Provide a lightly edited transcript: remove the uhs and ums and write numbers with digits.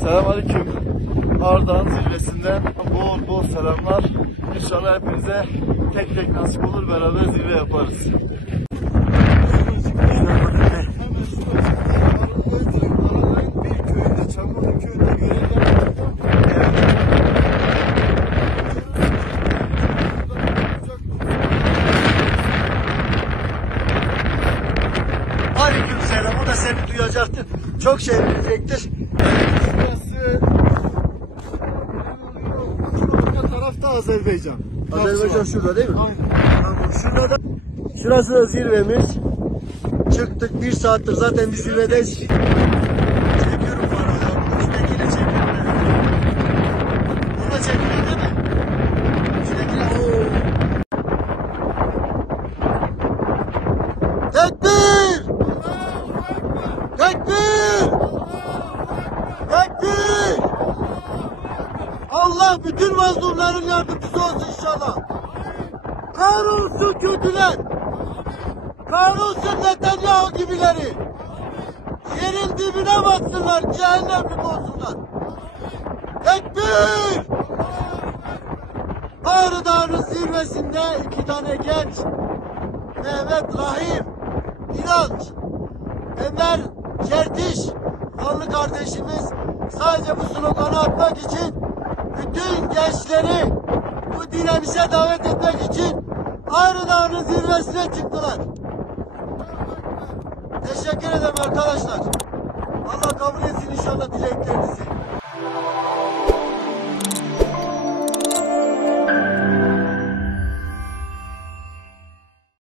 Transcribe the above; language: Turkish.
Selamünaleyküm. Ardahan zirvesinden bol bol selamlar. İnşallah hepinize tek tek nasip olur, beraber zirve yaparız. Aleykümselam. O da seni duyacaktır. Çok şey bilecektir. Tarafta Azerbaycan. Azerbaycan şurada değil mi? Aynen. Şurada da, şurası da zirvemiz. Çıktık 1 saattir zaten bir zirvedeyiz. Çekiyorum para. Üsttekini çekiyorum. Bunu da çekiyor değil mi? Üsttekini. Tekbir! Tekbir! Tekbir! Allah bütün mazlumların yardımcısı olsun inşallah. Kahrolsun kötüler. Kahrolsun Netanyahu gibileri. Yerin dibine batsınlar, cehennemlik olsunlar. Tekbir! Ağrı Dağı'nın zirvesinde 2 tane genç, Mehmet Rahim İnanç, Ömer Cerdiş adlı kardeşimiz sadece bu sloganı atmak için bütün gençleri bu direnişe davet etmek için Ağrı Dağı'nın zirvesine çıktılar. Teşekkür ederim arkadaşlar. Allah kabul etsin inşallah dileklerinizi.